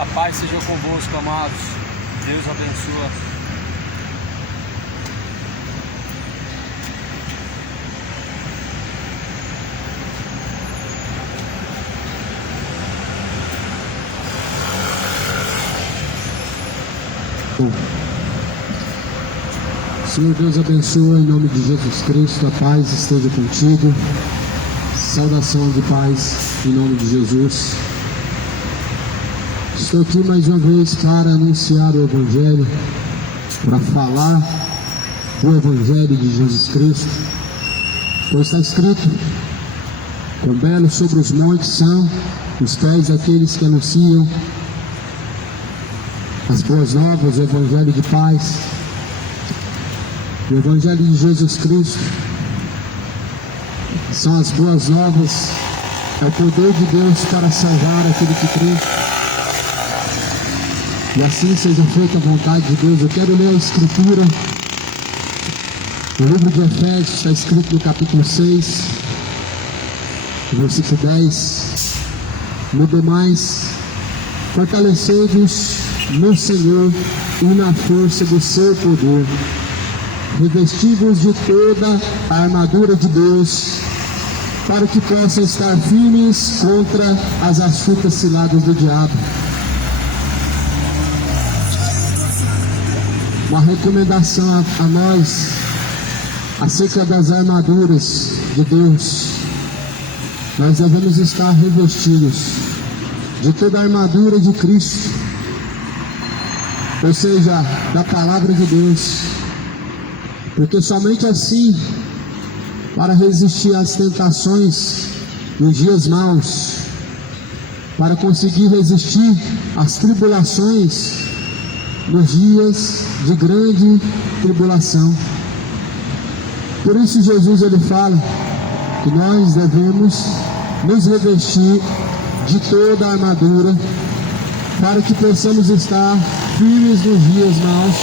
A paz seja convosco, amados. Deus abençoa. Senhor Deus abençoa em nome de Jesus Cristo, a paz esteja contigo. Saudação de paz em nome de Jesus. Estou aqui mais uma vez para anunciar o Evangelho, para falar do Evangelho de Jesus Cristo. Pois está escrito: quão belos sobre os montes são os pés daqueles que anunciam as boas novas, o Evangelho de paz, o Evangelho de Jesus Cristo. São as boas novas, é o poder de Deus para salvar aquele que crê. E assim seja feita a vontade de Deus. Eu quero ler a Escritura. No livro de Efésios está escrito no capítulo 6, versículo 10: no demais, fortalecei-vos no Senhor e na força do seu poder. Revesti-vos de toda a armadura de Deus, para que possam estar firmes contra as astutas ciladas do diabo. Uma recomendação a nós acerca das armaduras de Deus. Nós devemos estar revestidos de toda a armadura de Cristo, ou seja, da palavra de Deus, porque somente assim, para resistir às tentações nos dias maus, para conseguir resistir às tribulações nos dias de grande tribulação. Por isso Jesus ele fala que nós devemos nos revestir de toda a armadura, para que possamos estar firmes nos dias maus.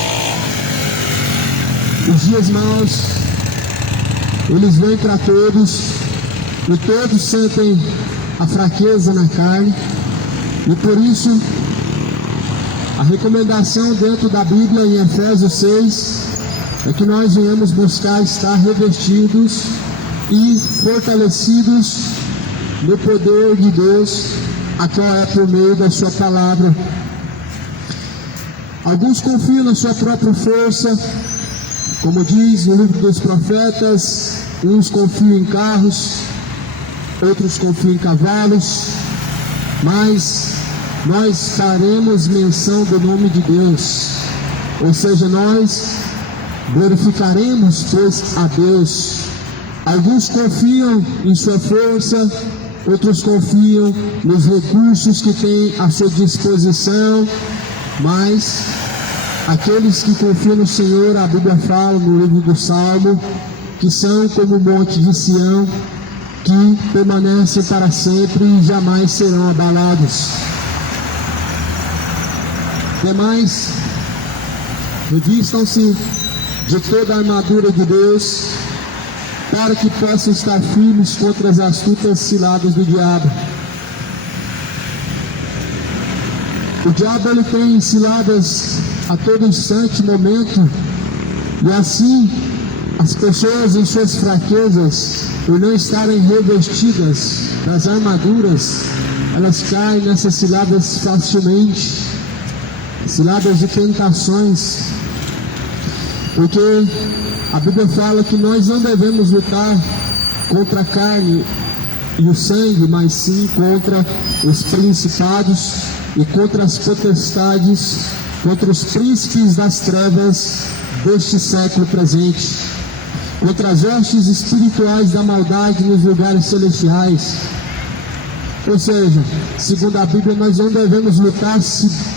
Os dias maus, eles vêm para todos, e todos sentem a fraqueza na carne, e por isso a recomendação dentro da Bíblia em Efésios 6 é que nós venhamos buscar estar revestidos e fortalecidos no poder de Deus, a qual é por meio da sua palavra. Alguns confiam na sua própria força, como diz no livro dos profetas: uns confiam em carros, outros confiam em cavalos, mas nós faremos menção do nome de Deus, ou seja, nós glorificaremos, pois, a Deus. Alguns confiam em sua força, outros confiam nos recursos que têm à sua disposição, mas aqueles que confiam no Senhor, a Bíblia fala no livro do Salmo, que são como o monte de Sião, que permanecem para sempre e jamais serão abalados. Demais, revistam-se de toda a armadura de Deus, para que possam estar firmes contra as astutas ciladas do diabo. O diabo ele tem ciladas a todo instante, momento, e assim as pessoas em suas fraquezas, por não estarem revestidas das armaduras, elas caem nessas ciladas facilmente, ciladas de tentações, porque a Bíblia fala que nós não devemos lutar contra a carne e o sangue, mas sim contra os principados e contra as potestades, contra os príncipes das trevas deste século presente, contra as hostes espirituais da maldade nos lugares celestiais. Ou seja, segundo a Bíblia, nós não devemos lutar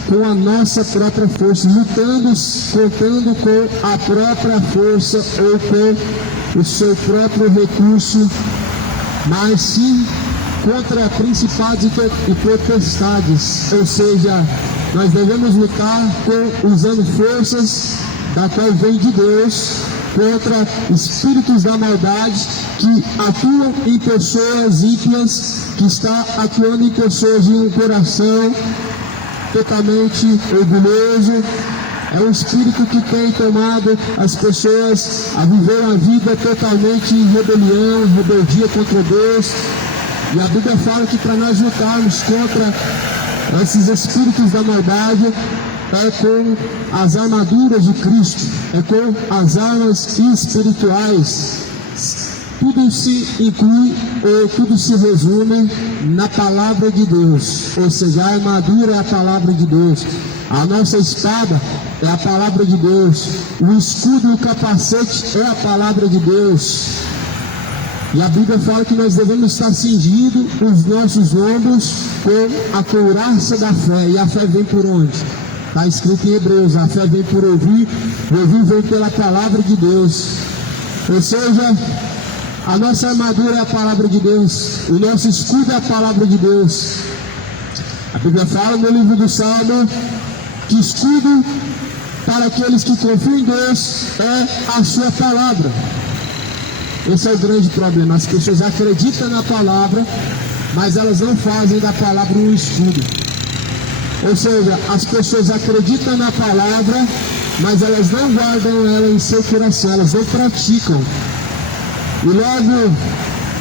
com a nossa própria força, contando com a própria força ou com o seu próprio recurso, mas sim contra principados e potestades. Ou seja, nós devemos lutar usando forças da qual vem de Deus, contra espíritos da maldade que atuam em pessoas ímpias, que está atuando em pessoas de um coração totalmente orgulhoso, é um espírito que tem tomado as pessoas a viver uma vida totalmente em rebelião, em rebeldia contra Deus. E a Bíblia fala que para nós lutarmos contra esses espíritos da maldade é com as armaduras de Cristo, é com as armas espirituais. Tudo se inclui ou tudo se resume na palavra de Deus, ou seja, a armadura é a palavra de Deus, a nossa espada é a palavra de Deus, o escudo e o capacete é a palavra de Deus. E a Bíblia fala que nós devemos estar cingidos os nossos lombos com a couraça da fé. E a fé vem por onde? Está escrito em Hebreus, a fé vem por ouvir, e ouvir vem pela palavra de Deus. Ou seja, a nossa armadura é a palavra de Deus, o nosso escudo é a palavra de Deus. A Bíblia fala no livro do Salmo que escudo para aqueles que confiam em Deus é a sua palavra. Esse é o grande problema. As pessoas acreditam na palavra, mas elas não fazem da palavra um escudo. Ou seja, as pessoas acreditam na palavra, mas elas não guardam ela em seu coração, elas não praticam. E logo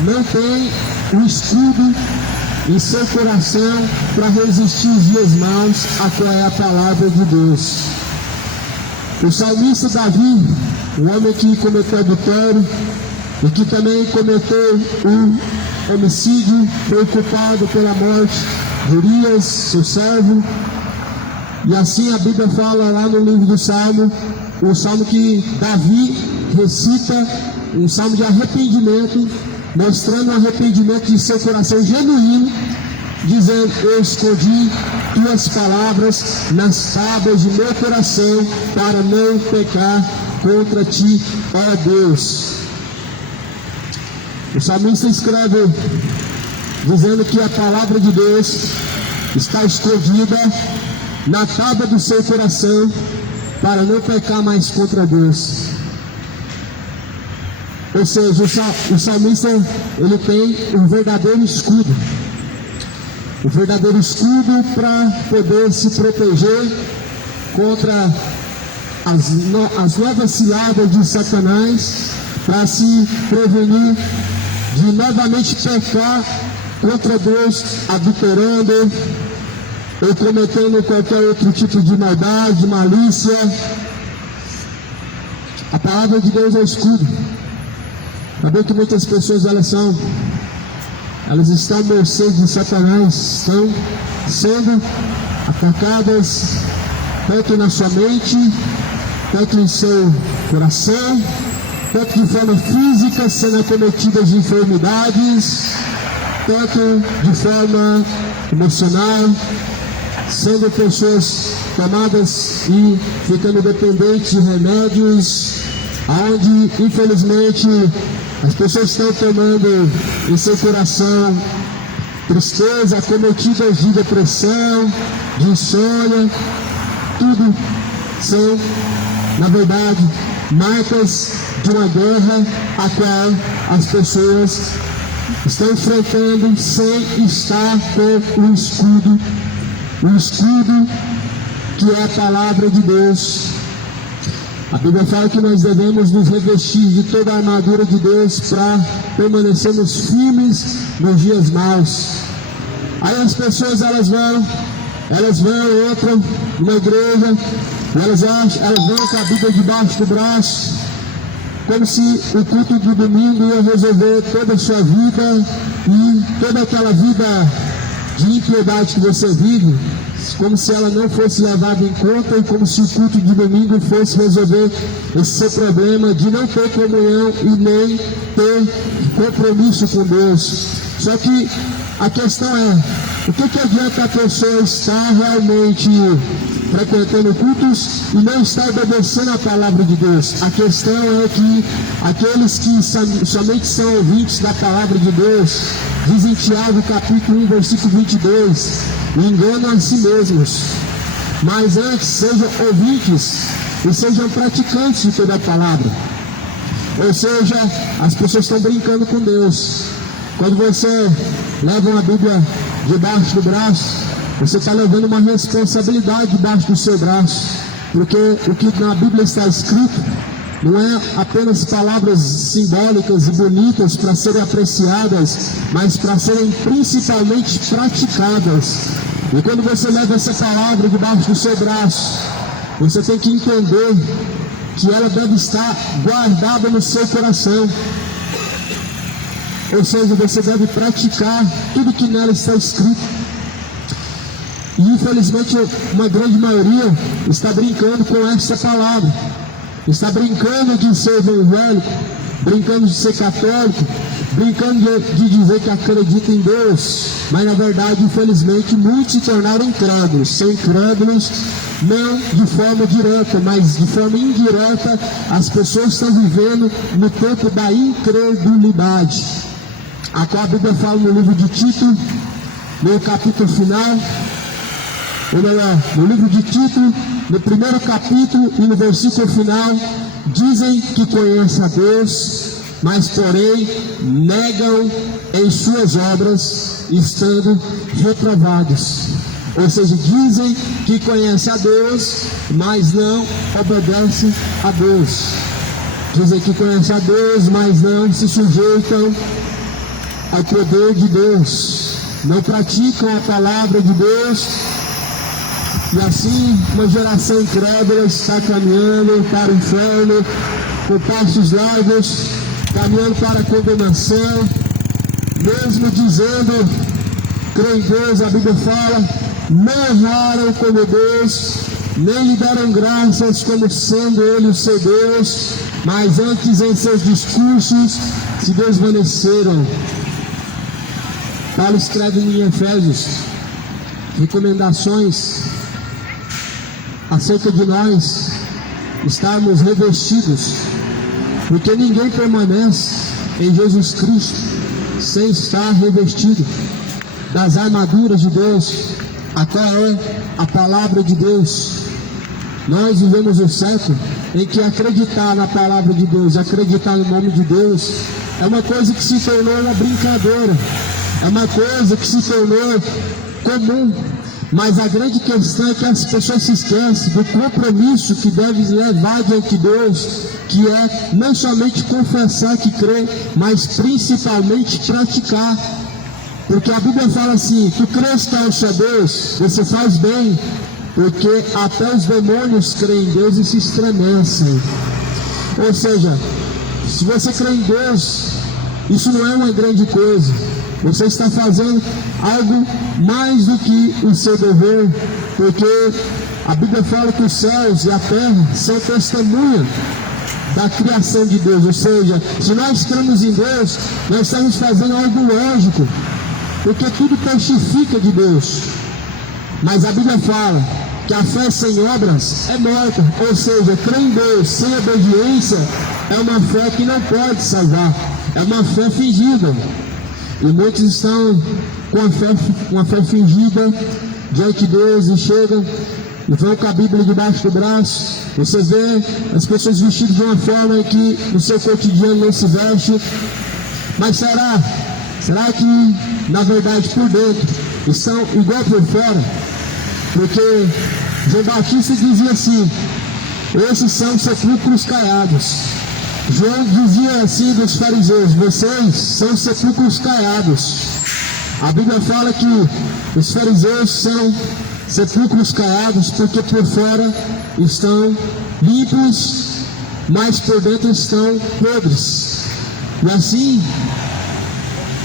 não tem um escudo em seu coração para resistir os dias maus, a qual é a palavra de Deus. O salmista Davi, o homem que cometeu adultério e que também cometeu um homicídio, foi culpado pela morte de Urias, seu servo. E assim a Bíblia fala lá no livro do Salmo, o salmo que Davi recita, um salmo de arrependimento, mostrando o arrependimento de seu coração genuíno, dizendo: eu escondi tuas palavras nas tábuas de meu coração para não pecar contra ti, ó Deus. O salmista escreve dizendo que a palavra de Deus está escondida na tábua do seu coração para não pecar mais contra Deus. Ou seja, o salmista ele tem um verdadeiro escudo. O verdadeiro escudo para poder se proteger contra as novas ciladas de Satanás, para se prevenir de novamente pecar contra Deus, adulterando ou cometendo qualquer outro tipo de maldade, malícia. A palavra de Deus é o escudo. Também que muitas pessoas elas estão à mercê de Satanás, estão sendo atacadas tanto na sua mente, tanto em seu coração, tanto de forma física, sendo acometidas de enfermidades, tanto de forma emocional, sendo pessoas tomadas e ficando dependentes de remédios, onde infelizmente as pessoas estão tomando em seu coração tristeza, acometidas de depressão, de insônia. Tudo são, na verdade, marcas de uma guerra a qual as pessoas estão enfrentando sem estar com o escudo que é a palavra de Deus. A Bíblia fala que nós devemos nos revestir de toda a armadura de Deus para permanecermos firmes nos dias maus. Aí as pessoas elas vão entram numa igreja, elas vão com a Bíblia debaixo do braço, como se o culto do domingo ia resolver toda a sua vida e toda aquela vida de impiedade que você vive, como se ela não fosse levada em conta e como se o culto de domingo fosse resolver esse seu problema de não ter comunhão e nem ter compromisso com Deus. Só que a questão é, o que adianta a pessoa estar realmente frequentando cultos e não estar obedecendo a palavra de Deus? A questão é que aqueles que somente são ouvintes da palavra de Deus, diz em Tiago capítulo 1, versículo 22, enganam a si mesmos. Mas antes sejam ouvintes e sejam praticantes de toda a palavra. Ou seja, as pessoas estão brincando com Deus. Quando você leva uma Bíblia debaixo do braço, Você está levando uma responsabilidade debaixo do seu braço, porque o que na Bíblia está escrito não é apenas palavras simbólicas e bonitas para serem apreciadas, mas para serem principalmente praticadas. E quando você leva essa palavra debaixo do seu braço, você tem que entender que ela deve estar guardada no seu coração. Ou seja, você deve praticar tudo que nela está escrito. E infelizmente uma grande maioria está brincando com essa palavra. Está brincando de ser evangélico, brincando de ser católico, brincando de dizer que acredita em Deus. Mas na verdade, infelizmente, muitos se tornaram incrédulos. São incrédulos não de forma direta, mas de forma indireta. As pessoas estão vivendo no tempo da incredulidade, a qual a Bíblia fala no livro de Tito, no capítulo final, ou melhor, no livro de Tito, no primeiro capítulo e no versículo final, dizem que conhecem a Deus, mas porém negam em suas obras, estando reprovados. Ou seja, dizem que conhecem a Deus, mas não obedecem a Deus. Dizem que conhecem a Deus, mas não se sujeitam ao poder de Deus. Não praticam a palavra de Deus. E assim, uma geração incrédula está caminhando para o inferno, com passos largos, caminhando para a condenação, mesmo dizendo, creio em Deus, a Bíblia fala, não honraram como Deus, nem lhe deram graças como sendo Ele o seu Deus, mas antes em seus discursos se desvaneceram. Paulo escreve em Efésios recomendações acerca de nós estarmos revestidos, porque ninguém permanece em Jesus Cristo sem estar revestido das armaduras de Deus, a qual é a palavra de Deus. Nós vivemos um século em que acreditar na palavra de Deus, acreditar no nome de Deus, é uma coisa que se tornou uma brincadeira, é uma coisa que se tornou comum. Mas a grande questão é que as pessoas se esquecem do compromisso que deve levar diante de Deus, que é não somente confessar que crê, mas principalmente praticar. Porque a Bíblia fala assim, tu crês que é o seu Deus, você faz bem, porque até os demônios creem em Deus e se estremecem. Ou seja, se você crê em Deus, isso não é uma grande coisa. Você está fazendo algo mais do que o seu dever, porque a Bíblia fala que os céus e a terra são testemunha da criação de Deus. Ou seja, se nós cremos em Deus, nós estamos fazendo algo lógico, porque tudo testifica de Deus. Mas a Bíblia fala que a fé sem obras é morta, ou seja, crer em Deus sem obediência é uma fé que não pode salvar, é uma fé fingida. E muitos estão com a fé fingida diante de Deus e chegam e vão com a Bíblia debaixo do braço. Você vê as pessoas vestidas de uma forma que no seu cotidiano não se veste. Mas será que na verdade por dentro estão igual por fora? Porque João Batista dizia assim, esses são sepulcros caiados. João dizia assim dos fariseus, vocês são sepulcros caiados. A Bíblia fala que os fariseus são sepulcros caiados porque por fora estão limpos, mas por dentro estão podres. E assim,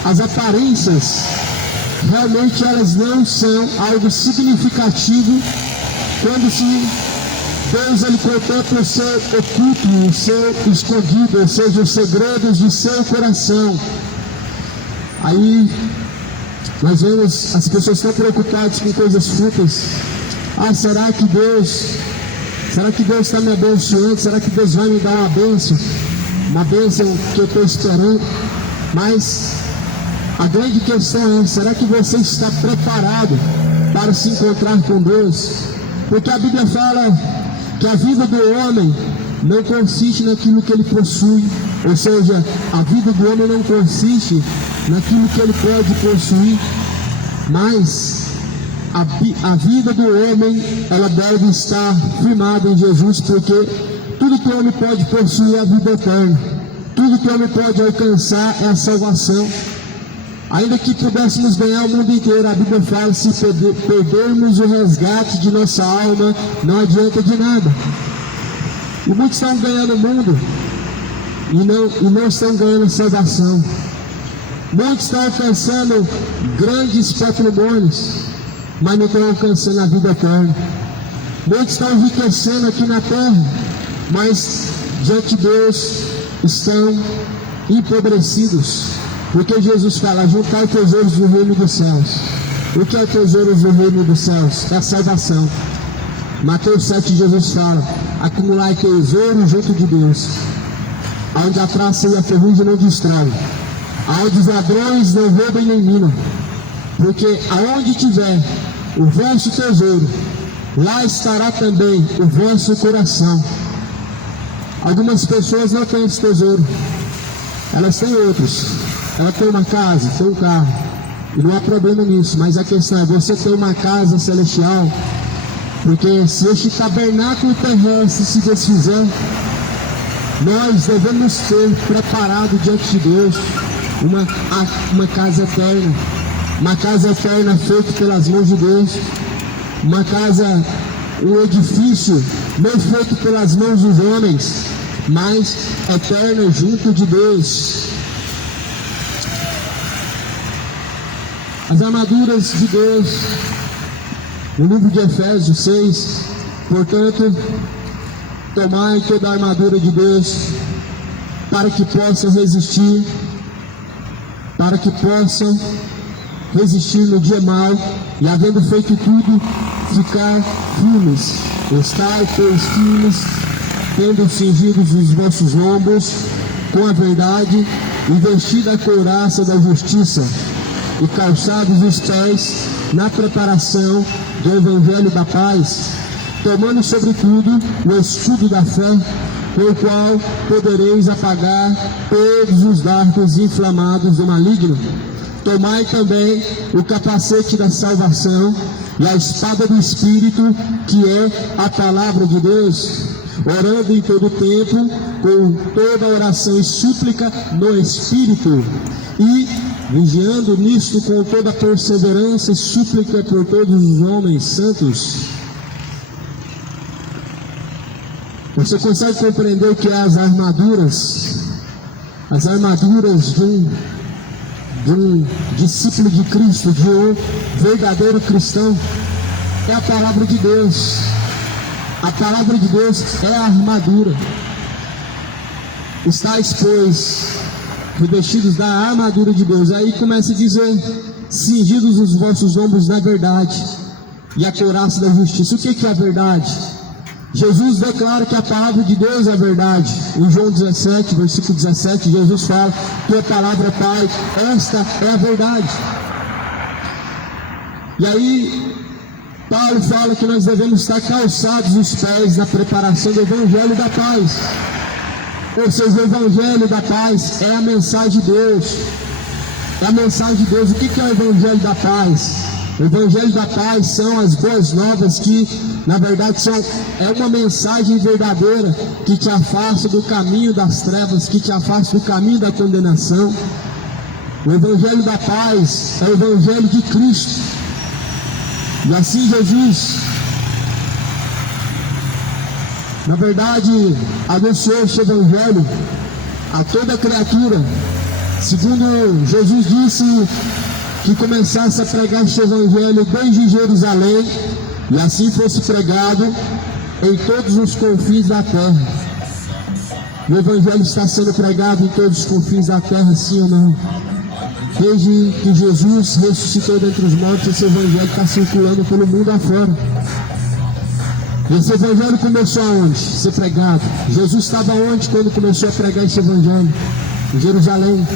as aparências, realmente elas não são algo significativo quando Deus ele contempla o seu oculto, o seu escondido, ou seja, os segredos do seu coração. Aí nós vemos as pessoas tão preocupadas com coisas fúteis. Será que Deus está me abençoando? Será que Deus vai me dar uma bênção? Uma bênção que eu estou esperando? Mas a grande questão é, será que você está preparado para se encontrar com Deus? Porque a Bíblia fala que a vida do homem não consiste naquilo que ele possui, ou seja, a vida do homem não consiste naquilo que ele pode possuir, mas a vida do homem, ela deve estar firmada em Jesus, porque tudo que o homem pode possuir é a vida eterna. Tudo que o homem pode alcançar é a salvação. Ainda que pudéssemos ganhar o mundo inteiro, a Bíblia fala, se perdermos o resgate de nossa alma, não adianta de nada. E muitos estão ganhando o mundo e não estão ganhando salvação. Muitos estão alcançando grandes patrimônios, mas não estão alcançando a vida eterna. Muitos estão enriquecendo aqui na terra, mas diante de Deus estão empobrecidos. Porque Jesus fala: juntar tesouros do reino dos céus. O que é tesouros do reino dos céus? É a salvação. Mateus 7, Jesus fala: acumular tesouro junto de Deus, onde a traça e a ferrugem não destrói, aonde os ladrões não roubam nem minam. Porque aonde tiver o vosso tesouro, lá estará também o vosso coração. Algumas pessoas não têm esse tesouro, elas têm outros. Ela tem uma casa, tem um carro, e não há problema nisso, mas a questão é você ter uma casa celestial, porque se este tabernáculo terrestre se desfizer, nós devemos ter preparado diante de Deus uma casa eterna, feita pelas mãos de Deus, um edifício não feito pelas mãos dos homens, mas eterna junto de Deus. As armaduras de Deus, no livro de Efésios 6, portanto, tomai toda a armadura de Deus, para que possam resistir no dia mau, e havendo feito tudo, ficar firmes. Estai, pois, firmes, tendo cingidos os vossos lombos com a verdade, e vestida a couraça da justiça, e calçados os pés na preparação do Evangelho da paz, tomando sobretudo o escudo da fé, com o qual podereis apagar todos os dardos inflamados do maligno. Tomai também o capacete da salvação e a espada do Espírito, que é a palavra de Deus, orando em todo tempo, com toda oração e súplica no Espírito, e vigiando nisto com toda perseverança e súplica por todos os homens santos. Você consegue compreender o que é as armaduras? As armaduras de um discípulo de Cristo, de um verdadeiro cristão, é a palavra de Deus. A palavra de Deus é a armadura. Estais, pois, revestidos da armadura de Deus. Aí começa a dizer: cingidos os vossos ombros na verdade, e a couraça da justiça. O que é a verdade? Jesus declara que a palavra de Deus é a verdade. Em João 17, versículo 17, Jesus fala: tua palavra, Pai, esta é a verdade. E aí Paulo fala que nós devemos estar calçados os pés na preparação do Evangelho da paz. Ou seja, o Evangelho da paz é a mensagem de Deus. É a mensagem de Deus. O que é o Evangelho da paz? O Evangelho da paz são as boas novas que, na verdade, é uma mensagem verdadeira que te afasta do caminho das trevas, que te afasta do caminho da condenação. O Evangelho da paz é o Evangelho de Cristo. E assim Jesus, na verdade, anunciou este Evangelho a toda criatura. Segundo Jesus disse que começasse a pregar este Evangelho desde Jerusalém, e assim fosse pregado em todos os confins da terra. O Evangelho está sendo pregado em todos os confins da terra, sim ou não? Desde que Jesus ressuscitou dentre os mortos, esse Evangelho está circulando pelo mundo afora. Esse Evangelho começou aonde? Ser pregado. Jesus estava onde quando começou a pregar esse Evangelho? Em Jerusalém.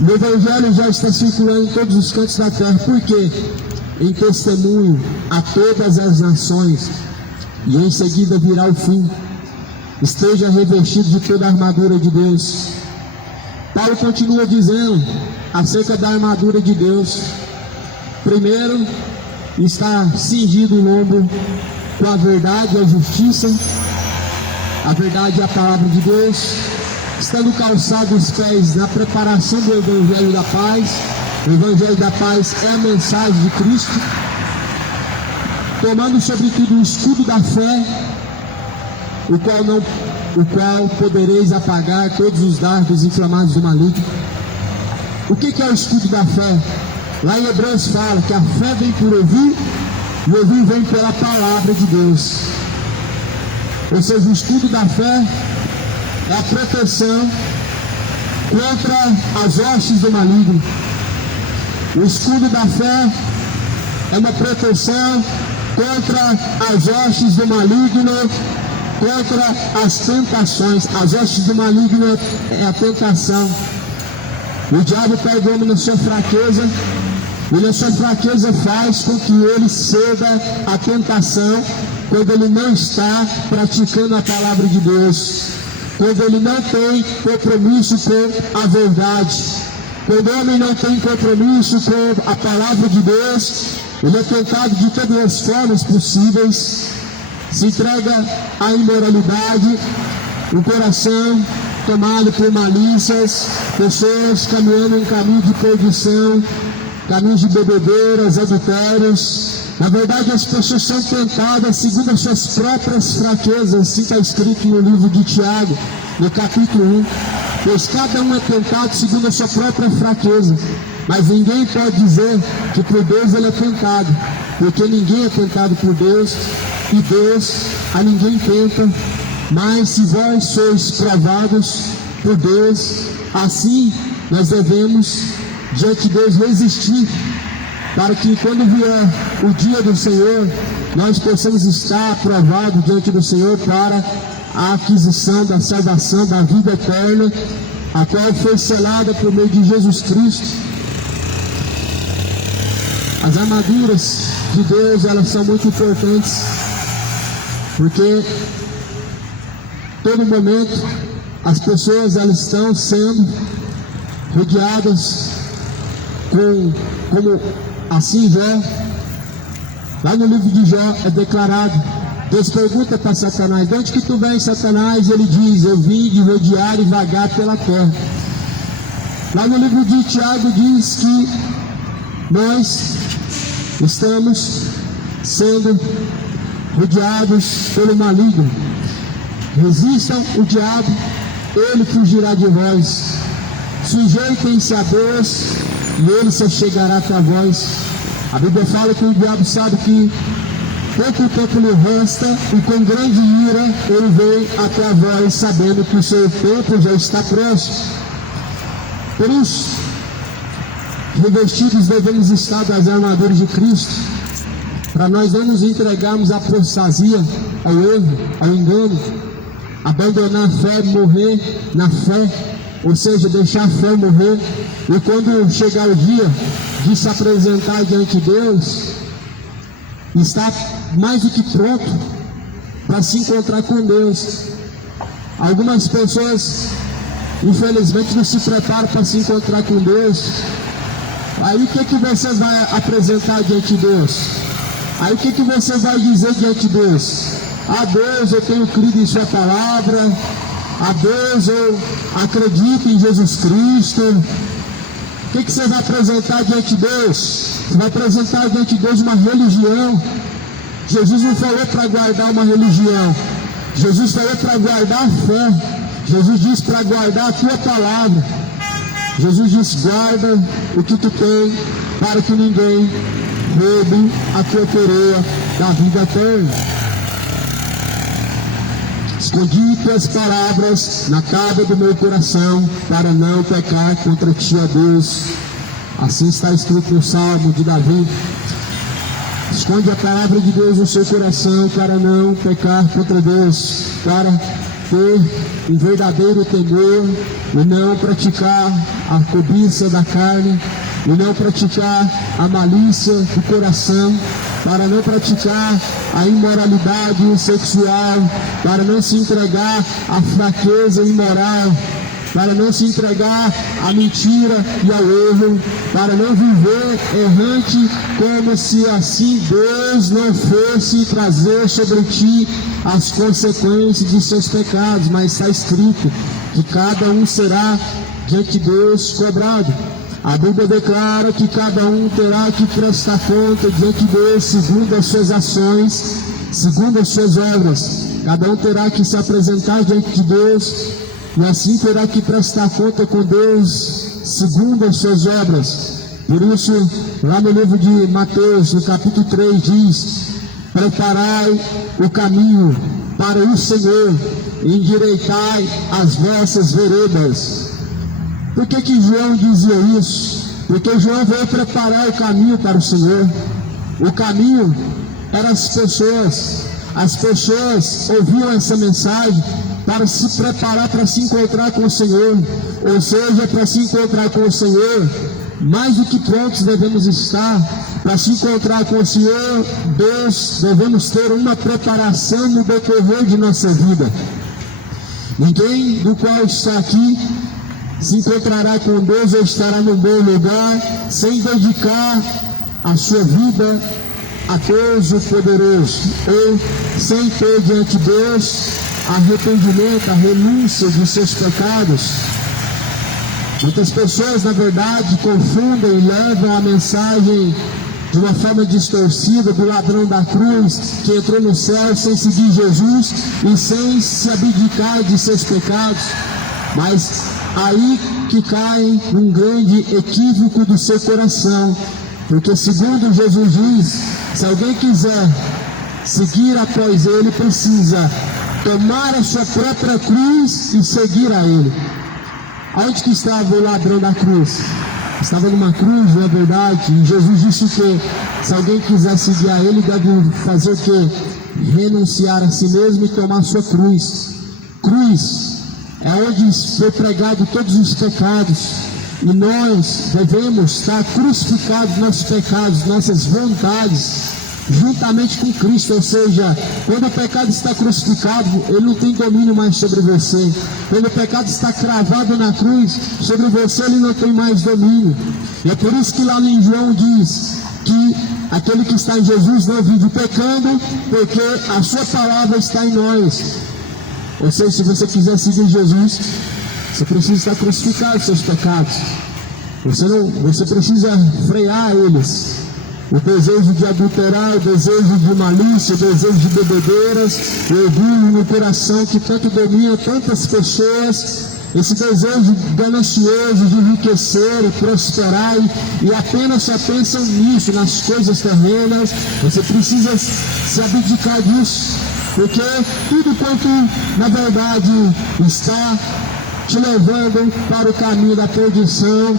O Evangelho já está circulando em todos os cantos da terra. Por quê? Em testemunho a todas as nações, e em seguida virá o fim. Esteja revestido de toda a armadura de Deus. Paulo continua dizendo acerca da armadura de Deus. Primeiro, está cingido o lombo com a verdade e a justiça. A verdade é a palavra de Deus, estando calçados os pés na preparação do Evangelho da Paz. O Evangelho da Paz é a mensagem de Cristo, tomando sobretudo o escudo da fé, o qual podereis apagar todos os dardos inflamados do maligno. O que é o escudo da fé? Lá em Hebreus fala que a fé vem por ouvir, e o ouvir vem pela palavra de Deus. Ou seja, o escudo da fé é a proteção contra as hostes do maligno. O escudo da fé é uma proteção contra as hostes do maligno, contra as tentações. As hostes do maligno é a tentação. O diabo pega o homem na sua fraqueza, e na sua fraqueza faz com que ele ceda à tentação, quando ele não está praticando a palavra de Deus, quando ele não tem compromisso com a verdade. Quando o homem não tem compromisso com a palavra de Deus, ele é tentado de todas as formas possíveis, se entrega à imoralidade, o coração tomado por malícias, pessoas caminhando em caminho de perdição, caminhos de bebedeiras, adultérios. Na verdade, as pessoas são tentadas segundo as suas próprias fraquezas, assim está escrito no livro de Tiago, no capítulo 1. Pois cada um é tentado segundo a sua própria fraqueza, mas ninguém pode dizer que por Deus ele é tentado, porque ninguém é tentado por Deus, e Deus a ninguém tenta. Mas se vós sois provados por Deus, assim nós devemos diante de Deus resistir, para que quando vier o dia do Senhor, nós possamos estar aprovados diante do Senhor para a aquisição da salvação, da vida eterna, a qual foi selada por meio de Jesus Cristo. As armaduras de Deus, elas são muito importantes, porque todo momento as pessoas elas estão sendo rodeadas como assim Jó. Lá no livro de Jó é declarado, Deus pergunta para Satanás: de onde que tu vem, Satanás? Ele diz: eu vim de rodear e vagar pela terra. Lá no livro de Tiago diz que nós estamos sendo rodeados pelo maligno. Resistam o diabo, ele fugirá de vós. Sujeitem-se a Deus, e ele se chegará até a vós. A Bíblia fala que o diabo sabe que pouco tempo lhe resta, e com grande ira ele vem até a vós, sabendo que o seu tempo já está próximo. Por isso, revestidos devemos estar das armaduras de Cristo, para nós não nos entregarmos à apostasia, ao erro, ao engano, abandonar a fé, morrer na fé, ou seja, deixar a fé morrer. E quando chegar o dia de se apresentar diante de Deus, está mais do que pronto para se encontrar com Deus. Algumas pessoas, infelizmente, não se preparam para se encontrar com Deus. Aí o que você vai apresentar diante de Deus? Aí o que você vai dizer diante de Deus? Ah, Deus, eu tenho crido em sua palavra. Ah, Deus, eu acredito em Jesus Cristo. O que você vai apresentar diante de Deus? Você vai apresentar diante de Deus uma religião. Jesus não falou para guardar uma religião, Jesus falou para guardar a fé. Jesus disse para guardar a tua palavra. Jesus disse: guarda o que tu tem, para que ninguém roube a tua coroa da vida eterna. Escondi tuas palavras na tábua do meu coração, para não pecar contra ti, ó Deus. Assim está escrito no Salmo de Davi. Esconde a palavra de Deus no seu coração, para não pecar contra Deus, para ter um verdadeiro temor, e não praticar a cobiça da carne, e não praticar a malícia do coração, para não praticar a imoralidade sexual, para não se entregar à fraqueza imoral, para não se entregar à mentira e ao erro, para não viver errante, como se assim Deus não fosse trazer sobre ti as consequências de seus pecados, mas está escrito que cada um será diante de Deus cobrado. A Bíblia declara que cada um terá que prestar conta diante de Deus segundo as suas ações, segundo as suas obras. Cada um terá que se apresentar diante de Deus e assim terá que prestar conta com Deus segundo as suas obras. Por isso, lá no livro de Mateus, no capítulo 3, diz: preparai o caminho para o Senhor, endireitai as vossas veredas. Por que João dizia isso? Porque João veio preparar o caminho para o Senhor. O caminho eram as pessoas. As pessoas ouviam essa mensagem para se preparar para se encontrar com o Senhor. Ou seja, para se encontrar com o Senhor, mais do que prontos devemos estar. Para se encontrar com o Senhor, Deus, devemos ter uma preparação no decorrer de nossa vida. Ninguém do qual está aqui se encontrará com Deus ou estará no bom lugar sem dedicar a sua vida a Deus o poderoso, ou sem ter diante de Deus arrependimento, a renúncia de seus pecados. Muitas pessoas, na verdade, confundem e levam a mensagem de uma forma distorcida do ladrão da cruz que entrou no céu sem seguir Jesus e sem se abdicar de seus pecados. Mas aí que caem num grande equívoco do seu coração, porque segundo Jesus diz, se alguém quiser seguir após ele, precisa tomar a sua própria cruz e seguir a ele. Onde que estava o ladrão da cruz? Estava numa cruz, não é verdade? E Jesus disse que se alguém quiser seguir a ele, deve fazer o quê? Renunciar a si mesmo e tomar a sua cruz. Cruz é onde foi pregado todos os pecados, e nós devemos estar crucificados nossos pecados, nossas vontades, juntamente com Cristo. Ou seja, quando o pecado está crucificado, ele não tem domínio mais sobre você. Quando o pecado está cravado na cruz, sobre você ele não tem mais domínio. E é por isso que lá em João diz que aquele que está em Jesus não vive pecando, porque a sua palavra está em nós. Ou seja, se você quiser seguir Jesus, você precisa estar crucificado os seus pecados. Você precisa frear eles. O desejo de adulterar, o desejo de malícia, o desejo de bebedeiras, o orgulho no coração que tanto domina tantas pessoas, esse desejo ganancioso de enriquecer e prosperar e apenas só pensam nisso, nas coisas terrenas. Você precisa se abdicar disso, porque tudo quanto na verdade está te levando para o caminho da perdição,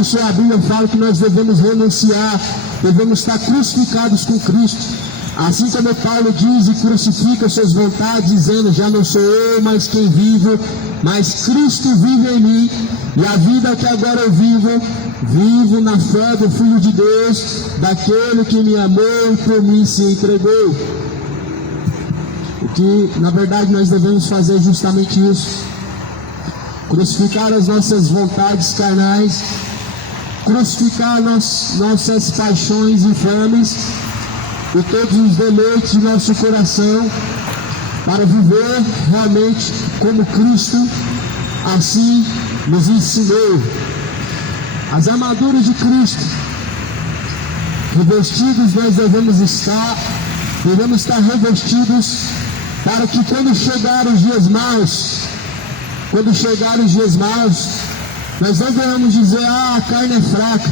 isso a Bíblia fala que nós devemos renunciar, devemos estar crucificados com Cristo. Assim como Paulo diz e crucifica suas vontades, dizendo: já não sou eu, mas quem vivo, mas Cristo vive em mim, e a vida que agora eu vivo na fé do Filho de Deus, daquele que me amou e por mim se entregou. O que na verdade nós devemos fazer é justamente isso: crucificar as nossas vontades carnais, crucificar nossas paixões infames e todos os deleites de nosso coração, para viver realmente como Cristo assim nos ensinou. As armaduras de Cristo, revestidos nós devemos estar revestidos, para que quando chegarem os dias maus, nós não devemos dizer: a carne é fraca,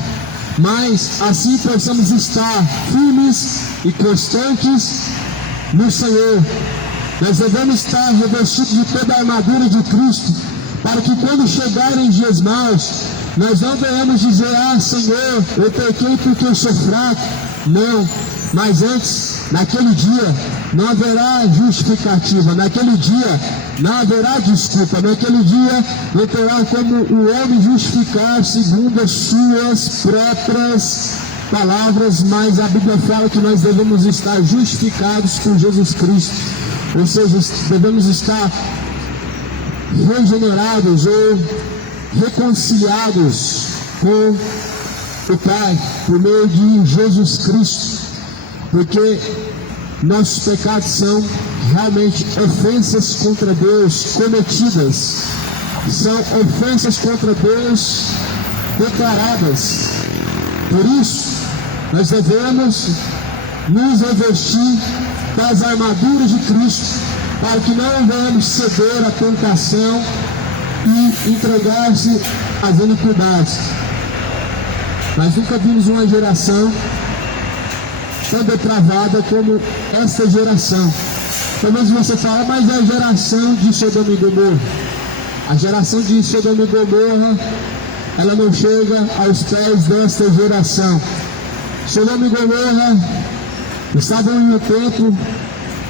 mas assim possamos estar firmes e constantes no Senhor. Nós devemos estar revestidos de toda a armadura de Cristo, para que quando chegarem os dias maus, nós não devemos dizer: Senhor, eu pequei porque eu sou fraco. Não, mas antes, naquele dia, não haverá justificativa, naquele dia não haverá desculpa, naquele dia não terá como o homem justificar segundo as suas próprias palavras, mas a Bíblia fala que nós devemos estar justificados por Jesus Cristo. Ou seja, devemos estar regenerados ou reconciliados com o Pai por meio de Jesus Cristo, porque nossos pecados são realmente ofensas contra Deus cometidas, são ofensas contra Deus declaradas. Por isso, nós devemos nos revestir das armaduras de Cristo, para que não venhamos ceder à tentação e entregar-se às iniquidades. Nós nunca vimos uma geração tão depravada como esta geração. Talvez você fale, mas é a geração de Sodoma e Gomorra. A geração de Sodoma e Gomorra, ela não chega aos pés desta geração. Sodoma e Gomorra estavam em um tempo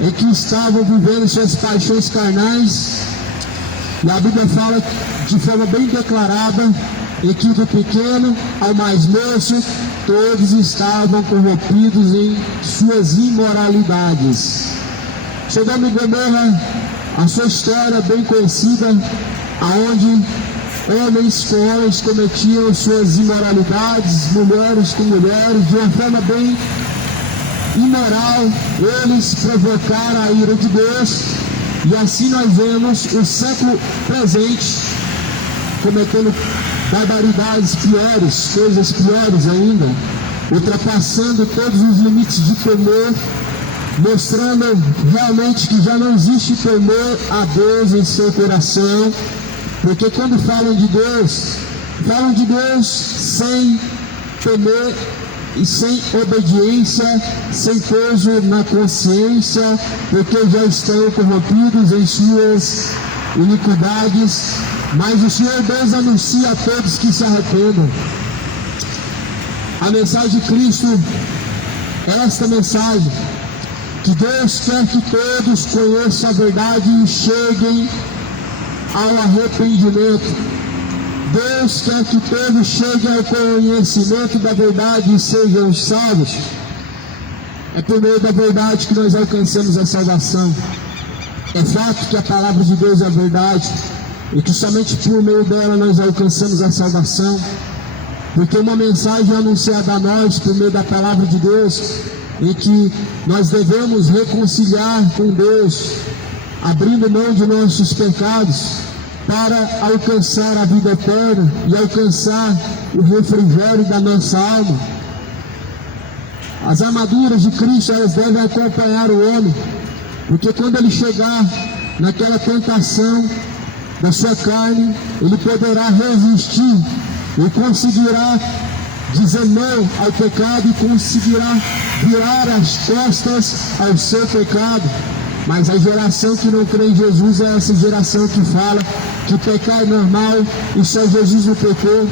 em que estavam vivendo suas paixões carnais, e a Bíblia fala de forma bem declarada, em que do pequeno ao mais moço, todos estavam corrompidos em suas imoralidades. Sodoma e Gomorra, a sua história é bem conhecida, aonde homens com homens cometiam suas imoralidades, mulheres com mulheres, de uma forma bem imoral. Eles provocaram a ira de Deus, e assim nós vemos o século presente cometendo barbaridades piores, coisas piores ainda, ultrapassando todos os limites de temor, mostrando realmente que já não existe temor a Deus em seu coração, porque quando falam de Deus sem temor e sem obediência, sem peso na consciência, porque já estão corrompidos em suas iniquidades. Mas o Senhor Deus anuncia a todos que se arrependam. A mensagem de Cristo é esta mensagem, que Deus quer que todos conheçam a verdade e cheguem ao arrependimento. Deus quer que todos cheguem ao conhecimento da verdade e sejam salvos. É por meio da verdade que nós alcançamos a salvação. É fato que a palavra de Deus é a verdade, e que somente por meio dela nós alcançamos a salvação, porque uma mensagem é anunciada a nós por meio da palavra de Deus, em que nós devemos reconciliar com Deus, abrindo mão de nossos pecados, para alcançar a vida eterna e alcançar o refrigério da nossa alma. As armaduras de Cristo, elas devem acompanhar o homem, porque quando ele chegar naquela tentação da sua carne, ele poderá resistir e conseguirá dizer não ao pecado e conseguirá virar as costas ao seu pecado. Mas a geração que não crê em Jesus é essa geração que fala que pecar é normal e só Jesus não pecou.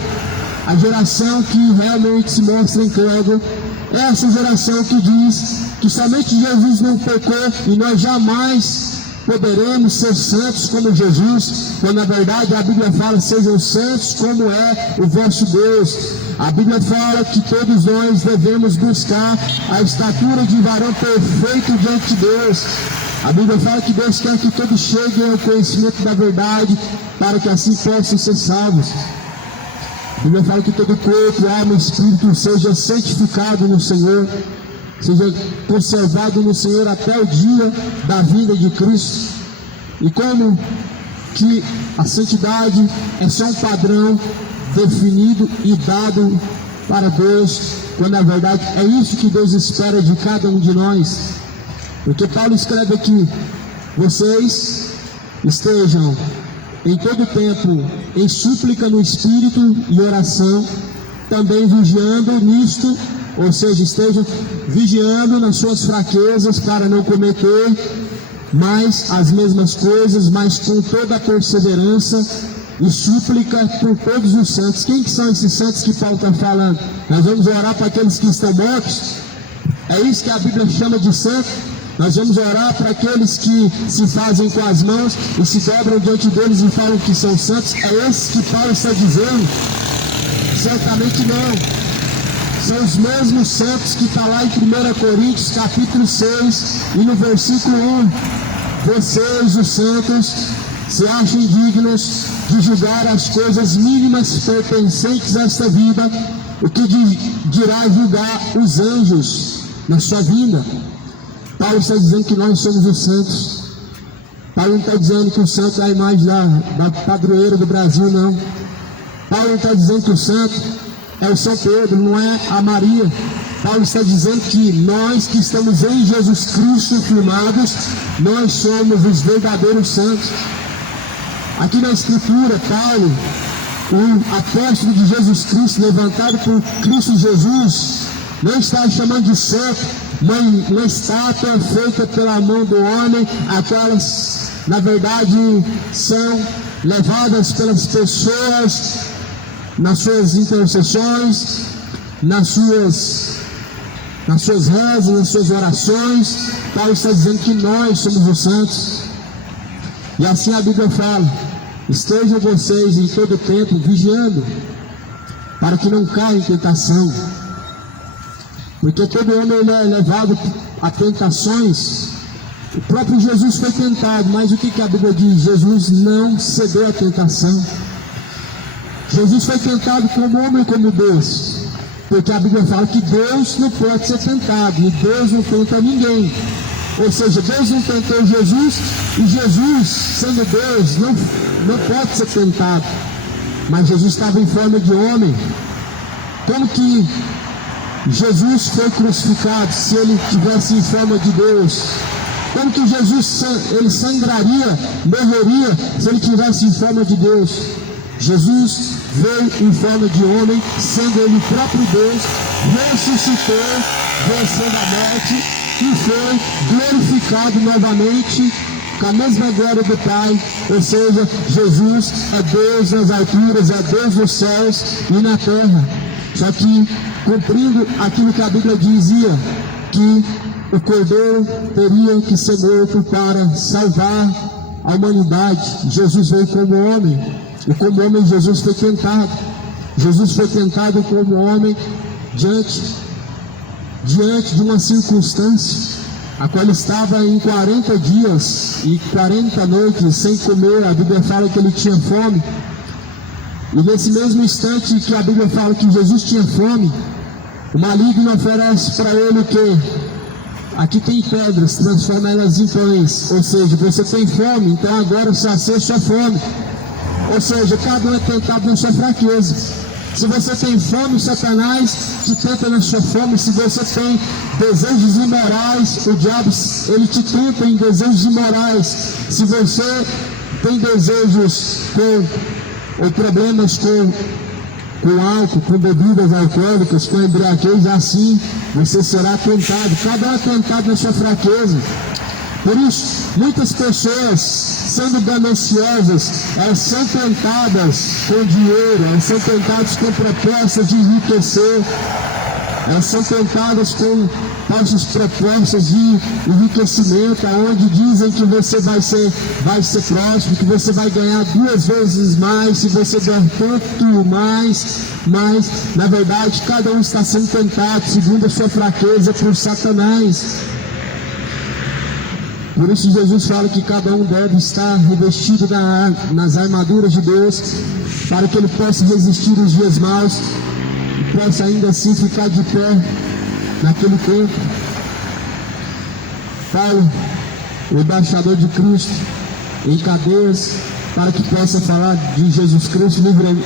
A geração que realmente se mostra incrédula é essa geração que diz que somente Jesus não pecou e nós jamais poderemos ser santos como Jesus, quando na verdade a Bíblia fala: sejam santos como é o vosso Deus. A Bíblia fala que todos nós devemos buscar a estatura de varão perfeito diante de Deus. A Bíblia fala que Deus quer que todos cheguem ao conhecimento da verdade, para que assim possam ser salvos. A Bíblia fala que todo corpo, alma e espírito seja santificado no Senhor, seja conservado no Senhor até o dia da vinda de Cristo. E como que a santidade é só um padrão definido e dado para Deus, quando na verdade é isso que Deus espera de cada um de nós. Porque Paulo escreve aqui: vocês estejam em todo tempo em súplica no Espírito e oração, também vigiando nisto, ou seja, estejam vigiando nas suas fraquezas para não cometer mais as mesmas coisas, mas com toda a perseverança e súplica por todos os santos. Quem que são esses santos que Paulo está falando? Nós vamos orar para aqueles que estão mortos? É isso que a Bíblia chama de santo? Nós vamos orar para aqueles que se fazem com as mãos e se dobram diante deles e falam que são santos? É esse que Paulo está dizendo? Certamente não. São os mesmos santos que está lá em 1 Coríntios capítulo 6 e no versículo 1. Vocês, os santos, se acham dignos de julgar as coisas mínimas pertencentes a esta vida, o que dirá julgar os anjos na sua vinda? Paulo está dizendo que nós somos os santos. Paulo não está dizendo que o santo é a imagem da padroeira do Brasil, não. Paulo está dizendo que o santo é o São Pedro, não é a Maria. Paulo está dizendo que nós que estamos em Jesus Cristo firmados, nós somos os verdadeiros santos. Aqui na Escritura, Paulo, o apóstolo de Jesus Cristo, levantado por Cristo Jesus, não está chamando de santo uma estátua feita pela mão do homem, aquelas, na verdade, são levadas pelas pessoas nas suas intercessões, nas suas rezas, nas suas orações. Paulo está dizendo que nós somos os santos. E assim a Bíblia fala: estejam vocês em todo o tempo vigiando, para que não caia em tentação. Porque todo homem ele é levado a tentações. O próprio Jesus foi tentado, mas o que a Bíblia diz? Jesus não cedeu à tentação. Jesus foi tentado como homem e como Deus. Porque a Bíblia fala que Deus não pode ser tentado, e Deus não tenta ninguém. Ou seja, Deus não tentou Jesus, e Jesus, sendo Deus, não pode ser tentado. Mas Jesus estava em forma de homem. Como que Jesus foi crucificado se ele tivesse em forma de Deus? Como que Jesus ele sangraria, morreria, se ele tivesse em forma de Deus? Jesus veio em forma de homem, sendo ele próprio Deus, ressuscitou, vencendo a morte, e foi glorificado novamente com a mesma glória do Pai. Ou seja, Jesus é Deus nas alturas, é Deus nos céus e na terra. Só que cumprindo aquilo que a Bíblia dizia, que o Cordeiro teria que ser morto para salvar a humanidade. Jesus veio como homem, e como homem Jesus foi tentado. Jesus foi tentado como homem diante de uma circunstância a qual ele estava em 40 dias e 40 noites sem comer. A Bíblia fala que ele tinha fome. E nesse mesmo instante que a Bíblia fala que Jesus tinha fome, o maligno oferece para ele o quê? Aqui tem pedras, transforma elas em pães. Ou seja, você tem fome, então agora sacia sua fome. Ou seja, cada um é tentado na sua fraqueza. Se você tem fome, Satanás te tenta na sua fome. Se você tem desejos imorais, o diabo ele te tenta em desejos imorais. Se você tem desejos ou problemas com álcool, com bebidas alcoólicas, com embriaguez, assim você será tentado. Cada um é tentado na sua fraqueza. Por isso, muitas pessoas, sendo gananciosas, elas são tentadas com dinheiro, elas são tentadas com propostas de enriquecer, elas são tentadas com falsas propostas de enriquecimento, onde dizem que você vai ser próspero, que você vai ganhar 2 vezes mais, se você der tanto mais, mas na verdade cada um está sendo tentado segundo a sua fraqueza por Satanás. Por isso Jesus fala que cada um deve estar revestido nas armaduras de Deus, para que ele possa resistir os dias maus e possa ainda assim ficar de pé naquele tempo. Paulo, o embaixador de Cristo, em cadeias, para que possa falar de Jesus Cristo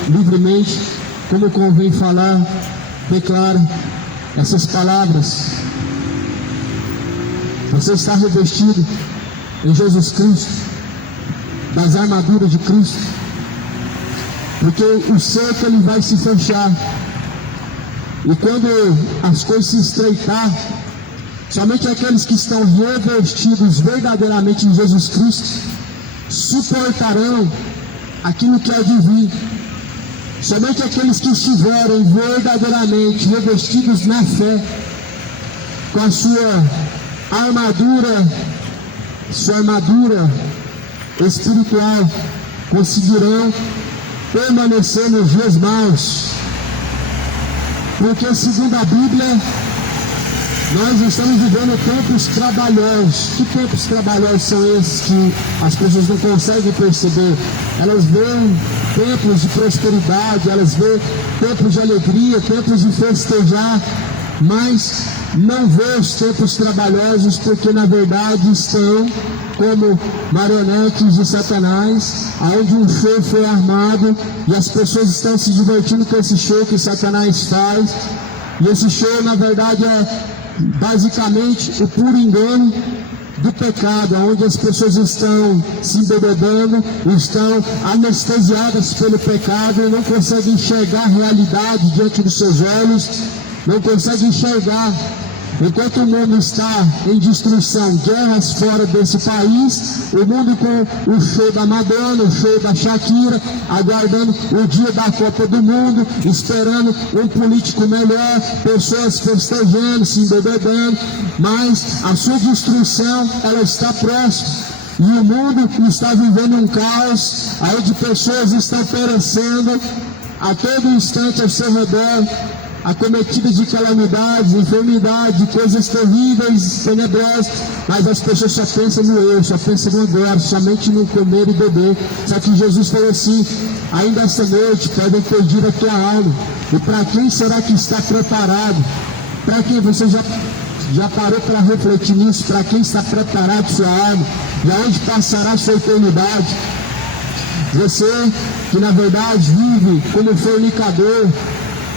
livremente, como convém falar, declara essas palavras. Você está revestido em Jesus Cristo, das armaduras de Cristo, porque o cerco ele vai se fechar, e quando as coisas se estreitar, somente aqueles que estão revestidos verdadeiramente em Jesus Cristo suportarão aquilo que há de vir. Somente aqueles que estiverem verdadeiramente revestidos na fé, com a sua armadura espiritual, conseguirão permanecer nos dias maus. Porque segundo a Bíblia, Nós estamos vivendo tempos trabalhosos. Que tempos trabalhosos são esses que as pessoas não conseguem perceber? Elas veem tempos de prosperidade, elas veem tempos de alegria, tempos de festejar, mas não vê os tempos trabalhosos, porque na verdade estão como marionetes de Satanás, onde um show foi armado e as pessoas estão se divertindo com esse show que Satanás faz. E esse show na verdade é basicamente o puro engano do pecado, onde as pessoas estão se embebedando, estão anestesiadas pelo pecado e não conseguem enxergar a realidade diante dos seus olhos, não conseguem enxergar. Enquanto o mundo está em destruição, guerras fora desse país, o mundo com o show da Madonna, o show da Shakira, aguardando o dia da Copa do Mundo, esperando um político melhor, pessoas festejando, se embebedando, mas a sua destruição, ela está próxima. E o mundo está vivendo um caos, onde pessoas estão perecendo a todo instante ao seu redor, acometidas de calamidades, enfermidade, coisas terríveis, tenebrosas, mas as pessoas só pensam no eu, só pensam no agora, somente no comer e beber. Só que Jesus falou assim: ainda esta noite podem perder a tua alma. E para quem será que está preparado? Para quem? Você já parou para refletir nisso? Para quem está preparado sua alma? E aonde passará sua eternidade? Você que na verdade vive como fornicador,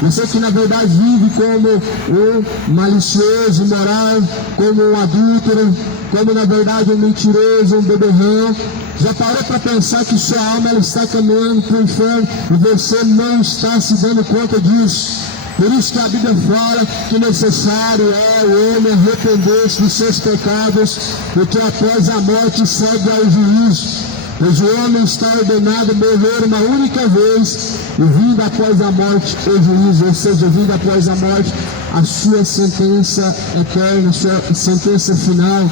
você que na verdade vive como um malicioso, imoral, como um adúltero, como na verdade um mentiroso, um beberrão, já parou para pensar que sua alma ela está caminhando para o inferno e você não está se dando conta disso? Por isso que a Bíblia fala que necessário é o homem arrepender-se dos seus pecados, porque após a morte segue ao juízo. Pois o homem está ordenado a morrer uma única vez e vindo após a morte o juízo, ou seja, vindo após a morte a sua sentença eterna, a sua sentença final,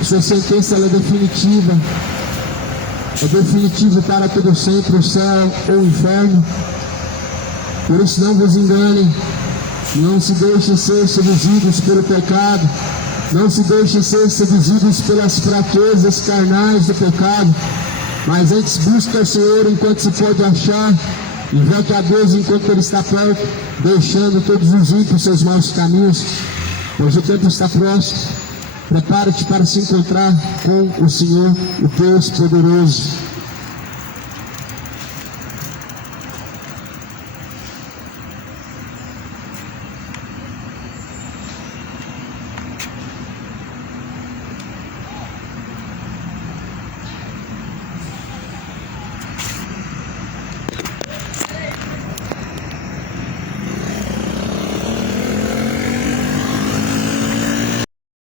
a sua sentença ela é definitiva. É definitivo para todo sempre, o céu ou o inferno. Por isso não vos enganem, não se deixem ser seduzidos pelo pecado, não se deixem ser seduzidos pelas fraquezas carnais do pecado, mas antes busca o Senhor enquanto se pode achar, e volte a Deus enquanto Ele está perto, deixando todos os ímpios seus maus caminhos, pois o tempo está próximo. Prepara-te para se encontrar com o Senhor, o Deus poderoso.